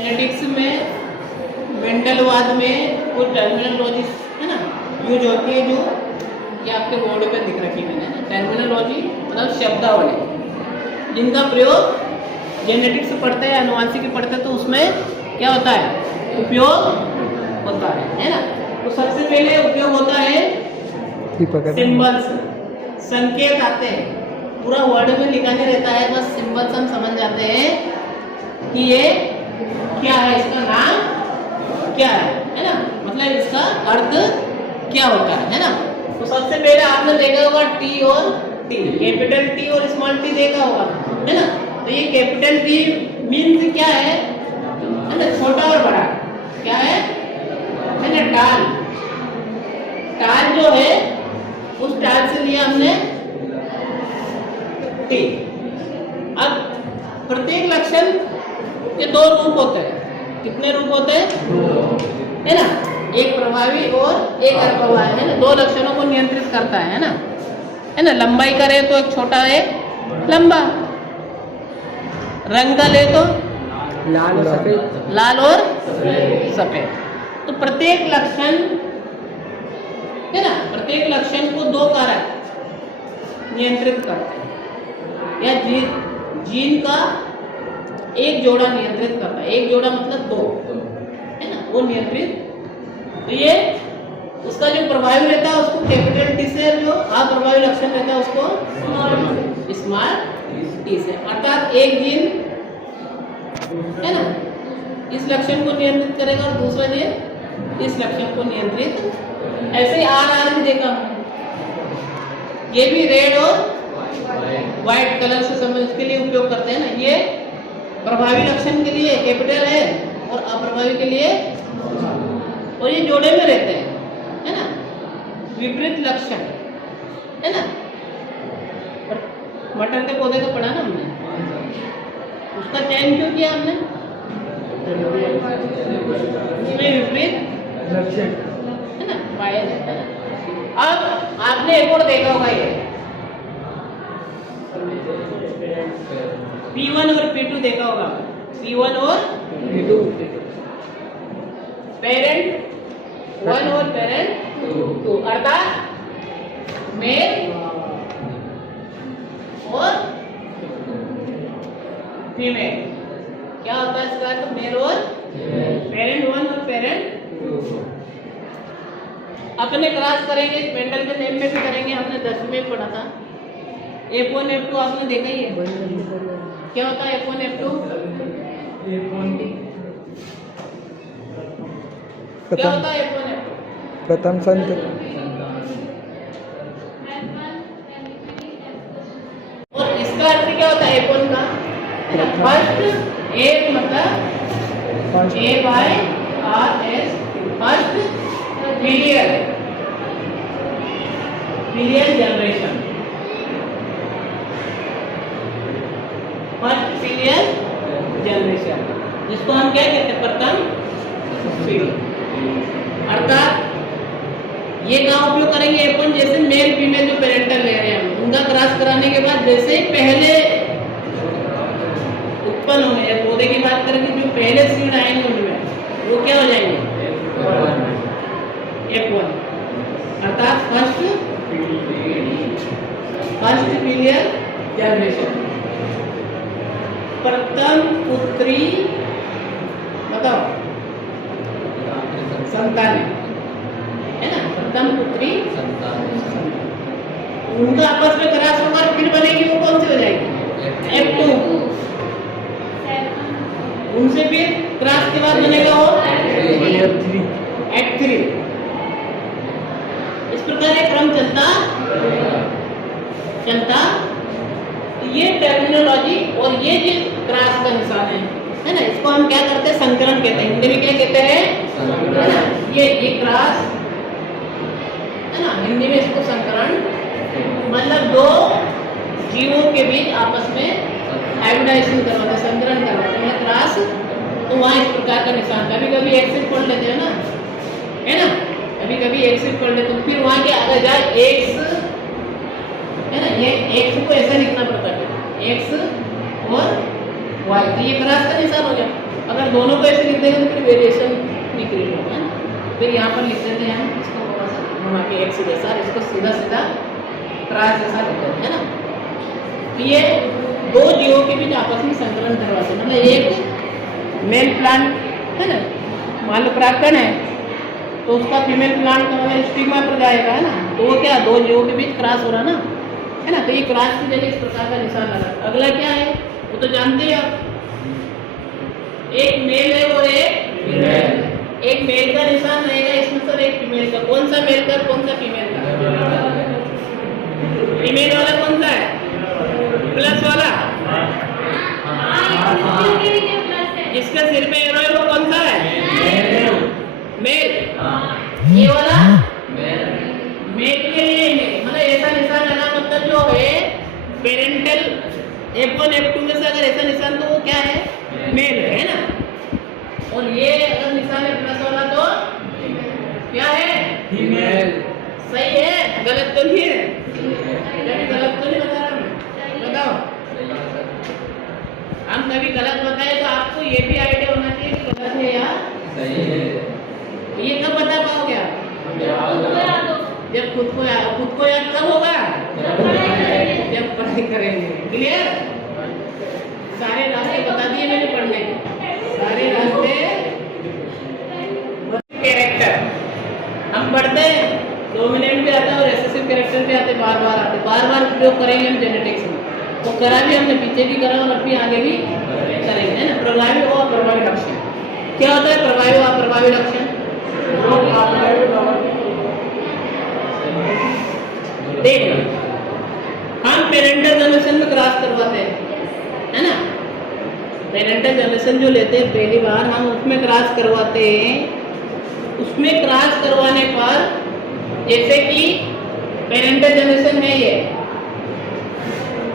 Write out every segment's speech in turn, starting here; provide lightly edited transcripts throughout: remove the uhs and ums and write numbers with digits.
Genetics में मेंडलवाद में वो टर्मिनोलॉजी है ना यूज होती है, जो ये आपके बोर्ड पे दिख रखी मैंने ना। टर्मिनोलॉजी मतलब शब्दावली जिनका प्रयोग जेनेटिक्स पढ़ते हैं, आनुवांशिकी पढ़ते हैं, तो उसमें क्या होता है, उपयोग होता है ना। तो सबसे पहले उपयोग होता है सिंबल्स, संकेत आते हैं। पूरा वर्ड में लिखा नहीं रहता है, बस सिंबल्स हम समझ जाते हैं कि ये क्या है, इसका नाम क्या है ना, मतलब इसका अर्थ क्या होता है ना। तो सबसे पहले आपने देखा होगा टी और टी, कैपिटल टी और स्मॉल टी देखा होगा है ना। तो ये कैपिटल टी मीन्स क्या है ना, छोटा और बड़ा क्या है ना, टाल। टाल जो है उस टाल से लिया हमने टी। अब प्रत्येक लक्षण के दो रूप होते हैं। कितने रूप होते हैं है ना, एक प्रभावी और एक अप्रभावी है ना। दो लक्षणों को नियंत्रित करता है ना, लंबाई का ले तो एक छोटा एक लंबा, रंग का ले तो लाल और सफेद, लाल और सफेद। तो प्रत्येक लक्षण है ना, प्रत्येक लक्षण को दो कारक नियंत्रित करते हैं, या जीन का एक जोड़ा नियंत्रित करता है। एक जोड़ा मतलब दो है ना, वो नियंत्रित। तो ये उसका जो प्रभावी रहता है उसको कैपिटल टी से, जो अप्रभावी लक्षण रहता है उसको स्मॉल टी से। अर्थात एक जीन है ना इस लक्षण को नियंत्रित करेगा और दूसरा जीन इस लक्षण को नियंत्रित। ऐसे ही आर भी देखा हमने, ये भी रेड और व्हाइट कलर से समझ उसके लिए उपयोग करते हैं ना। ये प्रभावी लक्षण के लिए कैपिटल है और अप्रभावी के लिए, और ये जोड़े में रहते हैं है ना। विपरीत लक्षण है ना, मटर के पौधे का पढ़ा ना हमने, उसका चयन क्यों किया हमने, उसमें विपरीत लक्षण है ना पाया जाता है। अब आपने एक और देखा होगा, ये P1 और P2 देखा होगा, P1 और P2, पेरेंट 1 और पेरेंट 2, अर्थात मेल और फीमेल। क्या होता है इसका अर्थ, मेल और पेरेंट 1 और पेरेंट 2। अपने क्रॉस करेंगे, मेंडल के नेम में भी करेंगे, हमने 10वीं में पढ़ा था। F1 F2 आपने देखा ही है, क्या होता है F1 F2, क्या होता है F1 F2, प्रथम संत, और इसका अर्थ क्या होता है F1 का, फर्स्ट एक मतलब AYRS, first filial generation, first filial generation, जिसको हम क्या कहते हैं, प्रथम पीढ़ी। अर्थात ये कहाँ उपयोग करेंगे F1, जैसे मेल फीमेल जो पेरेंटल ले रहे हैं उनका क्रॉस कराने के बाद जैसे ही पहले उत्पन्न होंगे, पौधे की बात करेंगे, जो पहले सीड आएंगे उनमें वो क्या हो जाएंगे F1, अर्थात फर्स्ट फिलियल जनरेशन। प्रथम पुत्री बताओ संतान है ना, प्रथम पुत्री उनका आपस में क्रॉस होगा, फिर बनेगी वो कौन सी हो जाएगी F2, उनसे फिर क्रॉस के बाद बनेगा वो F3। इस प्रकार एक क्रम चलता। ये टर्मिनोलॉजी और ये जो क्रॉस का निशान है ना, इसको हम क्या करते हैं, संकरण कहते हैं। हिंदी में क्या कहते हैं है ना, ये क्रॉस है ना, हिंदी में इसको संकरण, मतलब दो जीवों के बीच आपस में हाइब्रिडाइजेशन करवाते, संकरण करवाते हैं, क्रॉस। तो वहाँ इस प्रकार का निशान, कभी कभी एक से पढ़ लेते हैं ना है ना, कभी कभी एक से पढ़ लेते, फिर वहाँ के आगे जाए एक्स है ना, ये एक्स को ऐसा लिखना पड़ता है, एक्स और वाई, तो ये क्रॉस का निशान हो गया। अगर दोनों को ऐसे लिख देंगे तो फिर वेरिएशन नहीं क्रिएट होगा, है ना। फिर यहाँ पर लिख देते हैं हम इसको थोड़ा सा घुमा के एक सीधे सा, इसको सीधा सीधा क्रॉस जैसा लिख देते हैं ना। तो ये दो जीवों के बीच आपस में संकलन करवाते हैं, मतलब एक मेल प्लांट है ना, मान लो परागकण है तो उसका फीमेल प्लांट स्टिग्मा पर जाएगा, है ना। तो वो क्या दो जीवों के बीच क्रॉस हो रहा ना, है ना। तो ये क्रॉस की जगह इस प्रकार का निशान लगा। अगला क्या है वो तो जानते हैं आप, एक मेल है और एक फीमेल। एक मेल का निशान रहेगा इसमें सर, एक फीमेल का। कौन सा मेल का कौन सा फीमेल का? फीमेल वाला कौन सा है? प्लस वाला। जिसके सिर पे एरो है वो कौन सा है? मेल। ये वाला मेल के लिए मतलब ऐसा निशान लगा, मतलब जो है पेरेंटल F1 F2 में से अगर ऐसा निशान तो वो क्या है? मेल है ना। और ये अगर निशान है प्लस वाला तो क्या है? फीमेल। सही है, गलत तो नहीं है? गलत तो नहीं बता रहा मैं, बताओ। हम कभी गलत बताए तो आपको ये भी आइडिया होना चाहिए कि गलत है या सही है। ये कब बता पाओगे आप? जब खुद को याद कब होगा? जब पढ़ाई करेंगे। क्लियर? सारे रास्ते बता दिए मैंने पढ़ने के, सारे रास्ते। कैरेक्टर हम पढ़ते हैं, डोमिनेंट पे आता है और रिसेसिव कैरेक्टर पे आते, बार बार प्रयोग करेंगे हम जेनेटिक्स में। तो करा भी हमने, पीछे भी करा और अभी आगे भी करेंगे, है ना। प्रभावी और अप्रभावी लक्षण क्या होता है? प्रभावी और अप्रभावी लक्षण देखना, हम पेरेंटल जनरेशन में क्रॉस करवाते हैं, है ना। पेरेंटल जनरेशन जो लेते हैं पहली बार हम उसमें क्रॉस करवाते हैं। उसमें क्रॉस करवाने पर जैसे कि पेरेंटल जनरेशन है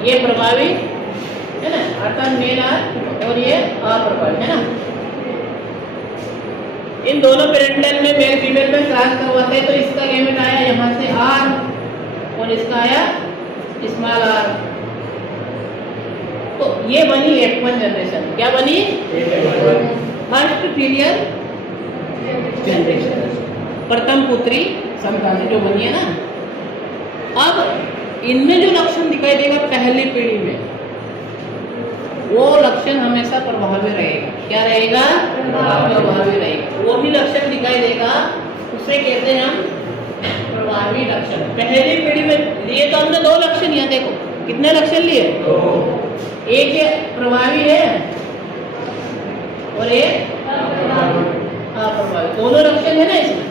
ये प्रभावी है ना, अर्थात मेल आर, और ये अप्रभावी, है ना। इन दोनों पेरेंटल में मेल फीमेल में क्रॉस करवाते हैं तो इसका गैमेट आया यहाँ से आर और इसका आया स्मॉल आर। तो ये बनी F1 जनरेशन। क्या बनी? फर्स्ट पीरियड जनरेशन, प्रथम पुत्री संतान जो बनी है ना। अब इनमें जो लक्षण दिखाई देगा पहली पीढ़ी में, वो लक्षण हमेशा प्रभावी रहेगा। क्या रहेगा? प्रभावी रहेगा। वो भी लक्षण दिखाई देगा उसे कहते हैं हम प्रभावी लक्षण। पहली पीढ़ी में लिए तो हमने दो लक्षण, यहाँ देखो कितने लक्षण लिए? एक ये प्रभावी है और एक अप्रभावी। दोनों लक्षण है ना इसमें,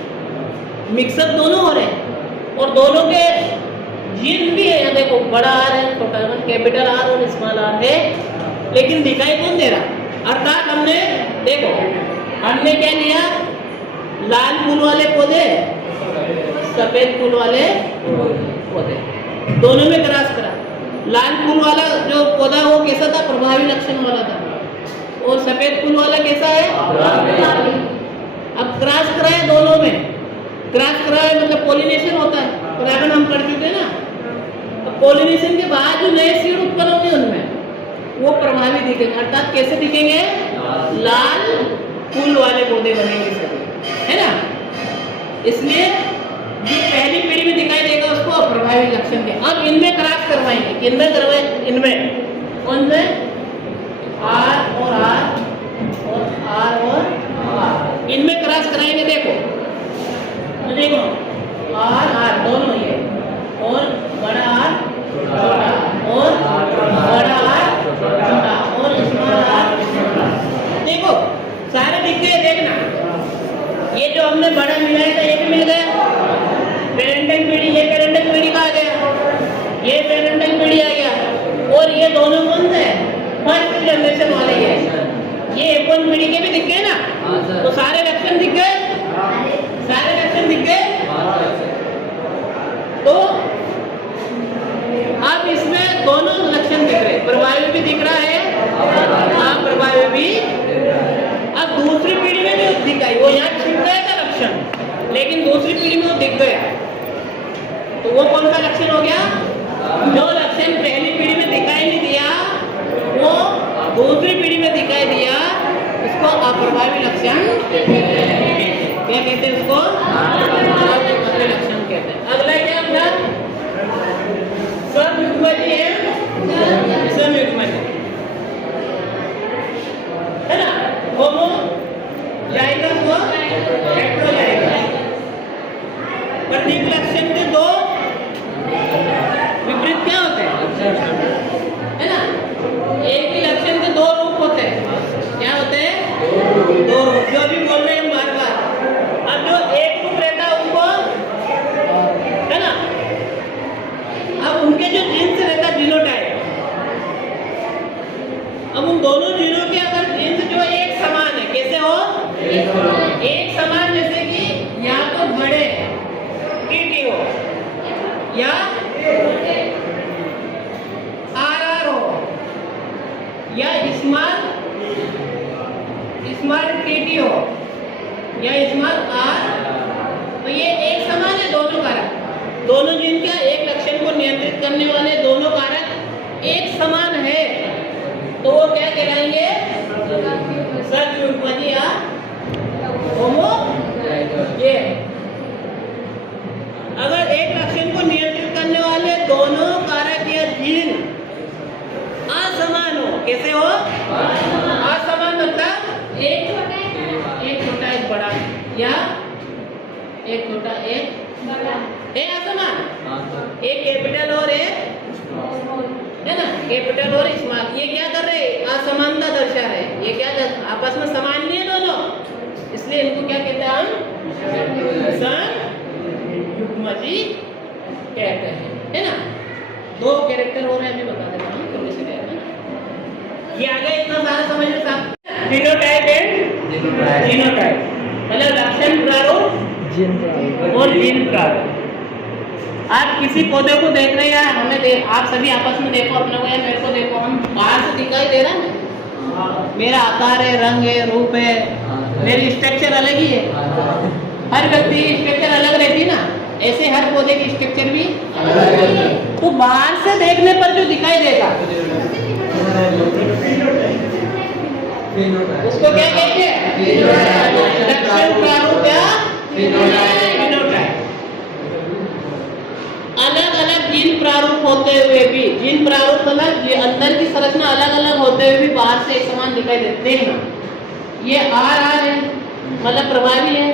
मिक्सअप दोनों हो रहे हैं और दोनों के जीन भी है। यहाँ देखो बड़ा आर है, छोटा कैपिटल आर और स्मॉल आर है, लेकिन दिखाई कौन दे रहा? अर्थात हमने देखो, हमने क्या लिया? लाल फूल वाले पौधे, सफेद फूल वाले पौधे, दोनों में क्रॉस करा। लाल फूल वाला जो पौधा वो कैसा था? प्रभावी लक्षण वाला था। और सफेद फूल वाला कैसा है? अब क्रॉस कराए दोनों में, क्रॉस कराए मतलब पॉलिनेशन होता है, परागण हम कर चुके ना। अब पॉलिनेशन के बाद जो नए सीड उत्पन्न होंगे उनमें वो प्रभावी दिखेंगे। अर्थात कैसे दिखेंगे? लाल फूल वाले पौधे बनेंगे सभी, है ना। इसलिए जो पहली पीढ़ी में दिखाई देगा उसको अप्रभावी लक्षण के। अब इनमें क्रॉस करवाएंगे, किनमें करवाए? इनमें कौन से? आर और आर और आर और आर, इनमें क्रॉस कराएंगे। देखो तो देखो आर आर दोनों ये, और बड़ा आर छोटा, और बड़ा आर छोटा, और स्मॉल आर। देखो सारे दिख गए। देखना ये जो हमने बड़ा मिलाया था ये भी मिल गया। पेरेंटल पीढ़ी, ये पेरेंटल पीढ़ी का आ गया, ये पेरेंटल पीढ़ी आ गया। और ये दोनों कौन से? फर्स्ट जनरेशन वाले ये F1 पीढ़ी के भी दिख गए ना। तो सारे लक्षण दिख गए, सारे लक्षण दिख गए। तो अब इसमें दोनों लक्षण दिख रहे, प्रभावी भी दिख रहा है, अप्रभावी भी। अब दूसरी पीढ़ी में भी दिखाई, वो यहाँ छिप गया था लक्षण, लेकिन दूसरी पीढ़ी में वो दिख गया। तो वो कौन सा लक्षण हो गया? जो लक्षण पहली पीढ़ी में दिखाई नहीं दिया वो दूसरी पीढ़ी में दिखाई दिया, उसको कहते हैं उसको अव्यक्त लक्षण कहते हैं। अगला क्या अपना समयुग्मजी है, समयुग्मजी है ना। होमो जाइगस वो हेटेरोजाइगस। प्रत्येक लक्षण के दो विपरीत क्या होते हैं, है ना। एक ही लक्षण के दो रूप होते हैं। क्या होते हैं? दो रूप। जो भी बोल रहे हैं बार बार। अब जो एक रूप रहता है उनको, है ना, अब उनके जो जीन्स रहता है जीनोटाइप, अब उन दोनों जीनों के अगर जीन्स जो एक समान है, कैसे हो? एक समान, जैसे कि या तो बड़े टीटी हो या आरआर हो या स्मॉल टीटी हो या स्मॉल आर, तो ये एक समान है दोनों कारक। दोनों जिनका एक लक्षण को नियंत्रित करने वाले दोनों कारक एक समान है, तो वो क्या कहलाएंगे? समयुग्मजी या होमो। ये अगर एक लक्षण को नियंत्रित करने वाले दोनों कारक या जीन असमान हो, कैसे हो? असमान मतलब एक छोटा एक बड़ा, या एक छोटा एक बड़ा, एक असमान, एक कैपिटल और एक, है ना, कैपिटल और स्मॉल। ये क्या कर रहे हैं? असमानता दर्शा रहे हैं। ये क्या आपस में समान नहीं है दोनों, इसलिए इनको क्या कहते हैं हम? समयुग्मजी कहते हैं, है ना। दो कैरेक्टर हो रहे हैं, अभी बता देता हूँ थोड़ी सी देर में। ये आ गया, इतना सारा समझ में साफ। जीनोटाइप एंड जीनोटाइप मतलब लक्षण प्रारूप और जीन प्रारूप। आप किसी पौधे को देख रहे हैं, हमें आप सभी आपस में देखो, अपने को या मेरे को देखो, हम बाहर से दिखाई दे रहा है ना, मेरा आकार है, रंग है, रूप है, मेरी स्ट्रक्चर अलग ही है। हर व्यक्ति की स्ट्रक्चर अलग रहती है ना, ऐसे हर पौधे की स्ट्रक्चर भी अलग। तो बाहर से देखने पर जो दिखाई देगा उसको क्या कहते हैं? लक्षण प्रारूप या फिनोटाइप। अलग अलग जीन प्रारूप होते हुए भी, जीन प्रारूप मतलब अंदर की संरचना अलग अलग होते हुए भी बाहर से एक समान दिखाई देते हैं। ये आर है मतलब प्रभावी है,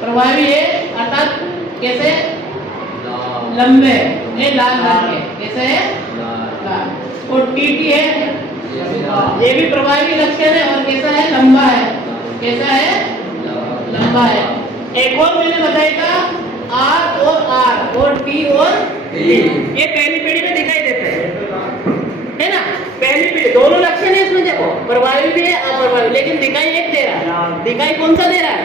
प्रभावी है अर्थात कैसे? लंबे, ये लाल रंग के, कैसे है? लाल। और टीटी है, ये भी प्रभावी लक्षण है और कैसा है? लंबा है। कैसा है? लंबा है। एक और मैंने बताया था आर और टी और डी, ये पहली पीढ़ी में दिखाई देते हैं, है ना। पहली पीढ़ी दोनों लक्षण है इसमें, देखो प्रभावी भी है अप्रभावी, लेकिन दिखाई एक दे रहा है। दिखाई कौन सा दे रहा है?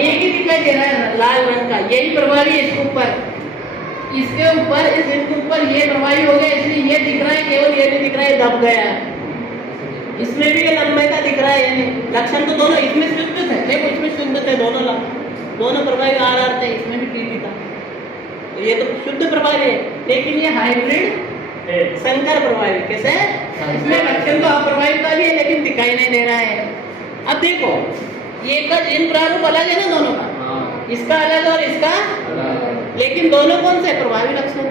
एक ही दिखाई दे रहा है, लाल रंग का। यही प्रभावी है इसके ऊपर, इसके ऊपर, इसके ऊपर ये प्रभावी हो गया, इसलिए ये दिख रहा है, केवल ये नहीं दिख रहा है, दब गया है। इसमें भी ये लंबाई का दिख रहा है, लक्षण तो दोनों इसमें शुद्ध थे, देखो इसमें शुद्ध थे दोनों प्रभावी आर थे, इसमें भी टीटी था, तो ये तो शुद्ध प्रभावी है। लेकिन ये हाइब्रिड संकर प्रभावी, कैसे? इसमें लक्षण तो अप्रभावी का भी है लेकिन दिखाई नहीं दे रहा है। अब देखो ये का जीन प्रारूप अलग है ना दोनों का, इसका अलग और इसका, लेकिन दोनों कौन से प्रभावी लक्षण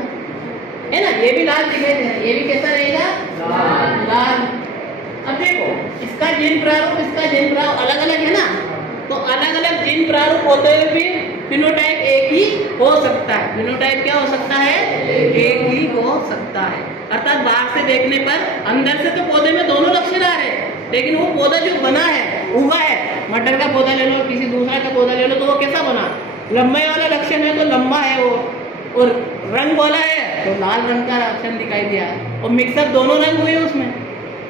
है ना। ये भी लाल दिखाई दे रहा है, ये भी कैसा रहेगा? लाल। अब देखो इसका जीन प्रारूप, इसका जीन प्रारूप अलग अलग है ना, तो अलग अलग जीन प्रारूप होते हुए भी फिनोटाइप एक ही हो सकता है। फिनोटाइप क्या हो सकता है? एक ही हो सकता है। अर्थात बाहर से देखने पर, अंदर से तो पौधे में दोनों लक्षण आ रहे हैं, लेकिन वो पौधा जो बना है, उगा है, मटर का पौधा ले लो, किसी दूसरा का पौधा ले लो, तो वो कैसा बना? लंबाई वाला लक्षण है तो लंबा है वो, और रंग वाला है तो लाल रंग का लक्षण दिखाई दिया, और मिक्सअप दोनों रंग हुए उसमें।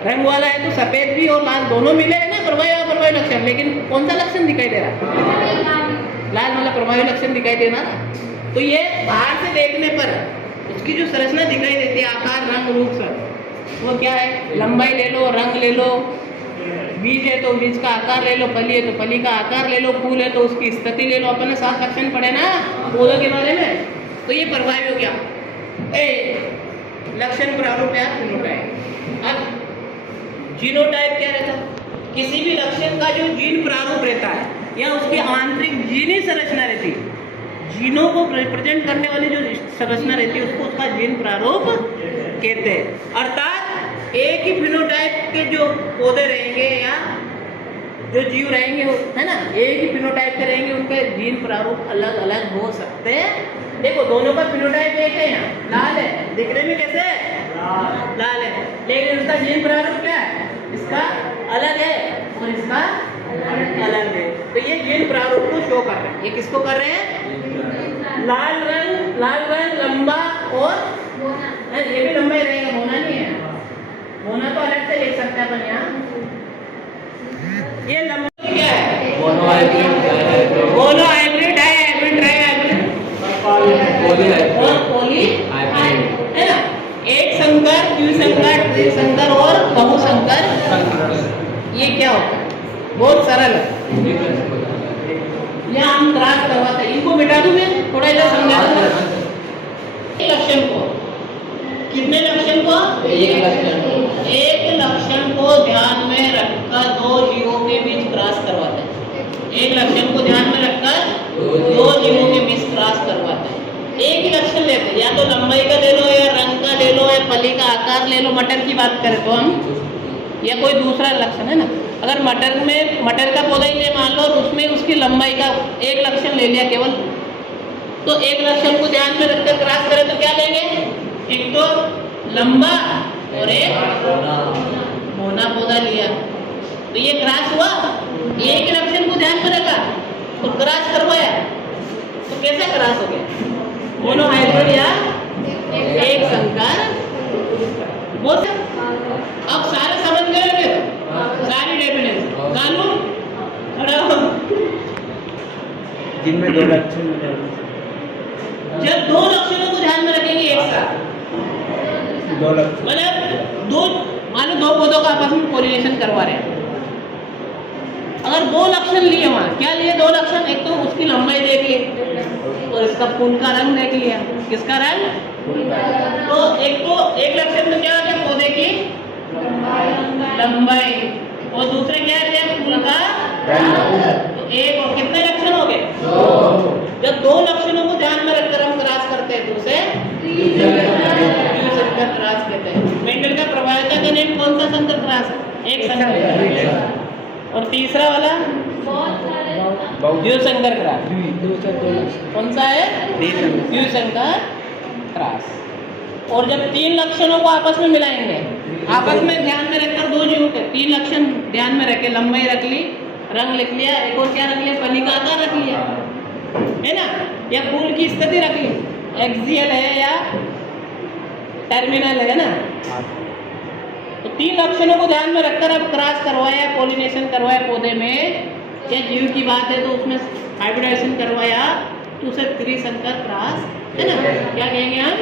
रंग वाला है तो सफेद भी और लाल दोनों मिले है ना, प्रभावी और अप्रभावी लक्षण, लेकिन कौन सा लक्षण दिखाई दे रहा है? लाल वाला प्रभावी लक्षण दिखाई देना। तो ये बाहर से देखने पर उसकी जो संरचना दिखाई देती है, आकार, रंग, रूप सब, वो क्या है? लंबाई ले लो, रंग ले लो, बीज है तो बीज का आकार ले लो, फली है तो फली का आकार ले लो, फूल है तो उसकी स्थिति ले लो। अपन ने 7 लक्षण पढ़े ना पौधों के बारे में, तो ये प्रभावी हो गया लक्षण प्रारूप या फिनोटाइप। अब जीनोटाइप क्या रहता है? किसी भी लक्षण का जो जीन प्रारूप रहता है, या उसकी आंतरिक जीनी संरचना रहती है, जीनों को रिप्रेजेंट करने वाली जो संरचना रहती है उसको उसका जीन प्रारूप कहते हैं। अर्थात एक ही फिनोटाइप के जो पौधे रहेंगे या जो जीव रहेंगे है ना, एक ही फिनोटाइप के रहेंगे, उनके जीन प्रारूप अलग अलग हो सकते हैं। देखो दोनों का फिनोटाइप एक है, यहाँ लाल है, दिखने में कैसे है लाल है, लेकिन उसका जीन प्रारूप क्या है, इसका अलग है और इसका अलग है। तो ये जीन प्रारूप को शो कर रहे हैं। ये किसको कर रहे हैं, लाल रंग लंबा और ये भी लंबा ही रहेगा, होना नहीं है, होना तो अलग से लिख सकते हैं अपन यहाँ। ये लंबा क्या है, mono hybrid, di hybrid, tri hybrid, poly hybrid है ना। एक संकर, द्विसंकर, त्रिसंकर और बहुसंकर। ये क्या होता है, बहुत सरल है, ये हम क्रॉस करवाते हैं। इनको मिटा दूं मैं, थोड़ा इधर समझा दूं। लक्षण को, कितने लक्षण को, एक लक्षण को ध्यान में रखकर दो जीवों के बीच क्रॉस करवाते हैं। एक लक्षण को ध्यान में रखकर दो जीवों के बीच क्रॉस करवाते हैं। एक ही लक्षण लेते हैं, या तो लंबाई का ले लो, या रंग का ले लो, या फली का आकार ले लो। मटर की बात करें तो हम, या कोई दूसरा लक्षण है ना, अगर मटर का पौधा ही ले मान लो और उसमें उसकी लंबाई का एक लक्षण ले लिया केवल, तो एक लक्षण को ध्यान में रखकर क्रॉस करें तो क्या लेंगे, एक तो लंबा और एक मोना पौधा लिया, तो ये क्रॉस हुआ। एक लक्षण को ध्यान में रखा तो क्रॉस करवाया, तो कैसा क्रॉस हो गया, मोनो हाइब्रिड या एक संकर। अब सारे समझ गए, सारी डेफिनेशन कानून खड़ा हो। जिनमें दो लक्षण हो जाएंगे, जब दो लक्षणों को ध्यान में रखेंगे एक साथ, दो लक्षण मतलब दो, मान लो दो पौधों का आपस में कोरिलेशन करवा रहे हैं। अगर दो लक्षण लिए, वहां क्या लिए, दो लक्षण, एक तो उसकी लंबाई देख ली और इसका फूल का रंग देख लिया, किसका रंग, तो एक लक्षण तो क्या हो गया, पौधे की लंबाई, और दूसरे क्या है, फूल का रंग। तो एक और कितने लक्षण हो गए, जब दो लक्षणों को ध्यान में रखकर हम क्रॉस करते हैं तो उसे द्विसंकर क्रॉस कहते हैं। मेंडल का प्रभाविता का नेम कौन सा संकर क्रॉस है, एक संकर, और तीसरा वाला द्विसंकर क्रॉस, कौन सा है, द्विसंकर क्रॉस। और जब तीन लक्षणों को आपस में मिलाएंगे, आपस में ध्यान में रखकर दो जीवों के तीन लक्षण ध्यान में रखे, लंबाई रख ली, रंग लिख लिया, एक और क्या रख लिया, फली का आकार रख लिया है ना, या फूल की स्थिति रख ली, एक्सियल है या टर्मिनल है ना। तो तीन लक्षणों को ध्यान में रखकर अब क्रॉस करवाया, पॉलिनेशन करवाया पौधे में, या जीव की बात है तो उसमें हाइब्रिडाइजेशन करवाया, तो उसे त्रिसंकर क्रॉस है ना, क्या कहेंगे हम,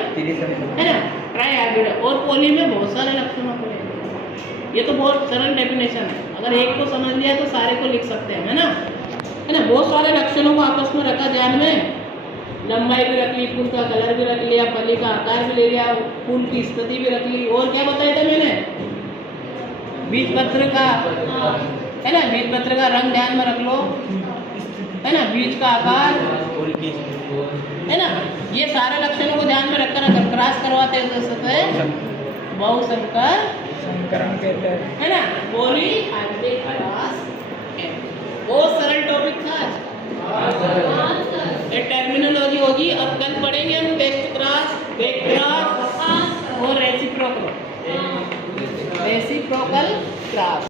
है ना, ट्राई हाइब्रिड। और पॉली में बहुत सारे लक्षणों को, ये तो बहुत सरल डेफिनेशन है, अगर एक को समझ लिया तो सारे को लिख सकते हैं, है ना। बहुत सारे लक्षणों को आपस में रखा ध्यान में, लंबाई भी रख ली, फूल का कलर भी रख लिया, फली का आकार भी ले लिया, फूल की स्थिति भी रख ली, और क्या बताया था मैंने, बीजपत्र का है ना, बीजपत्र का रंग ध्यान में रख लो, है ना, बीज का आकार है ना। ये सारे लक्षणों को ध्यान में रखकर अगर क्रॉस करवाते हैं बहुसंकर है ना, पॉली हाइब्रिड क्रॉस। बहुत सरल टॉपिक था, ये टर्मिनोलॉजी होगी। अब कल पढ़ेंगे हम टेस्ट क्रॉस, बैक क्रॉस और रेसिप्रोकल क्रॉस।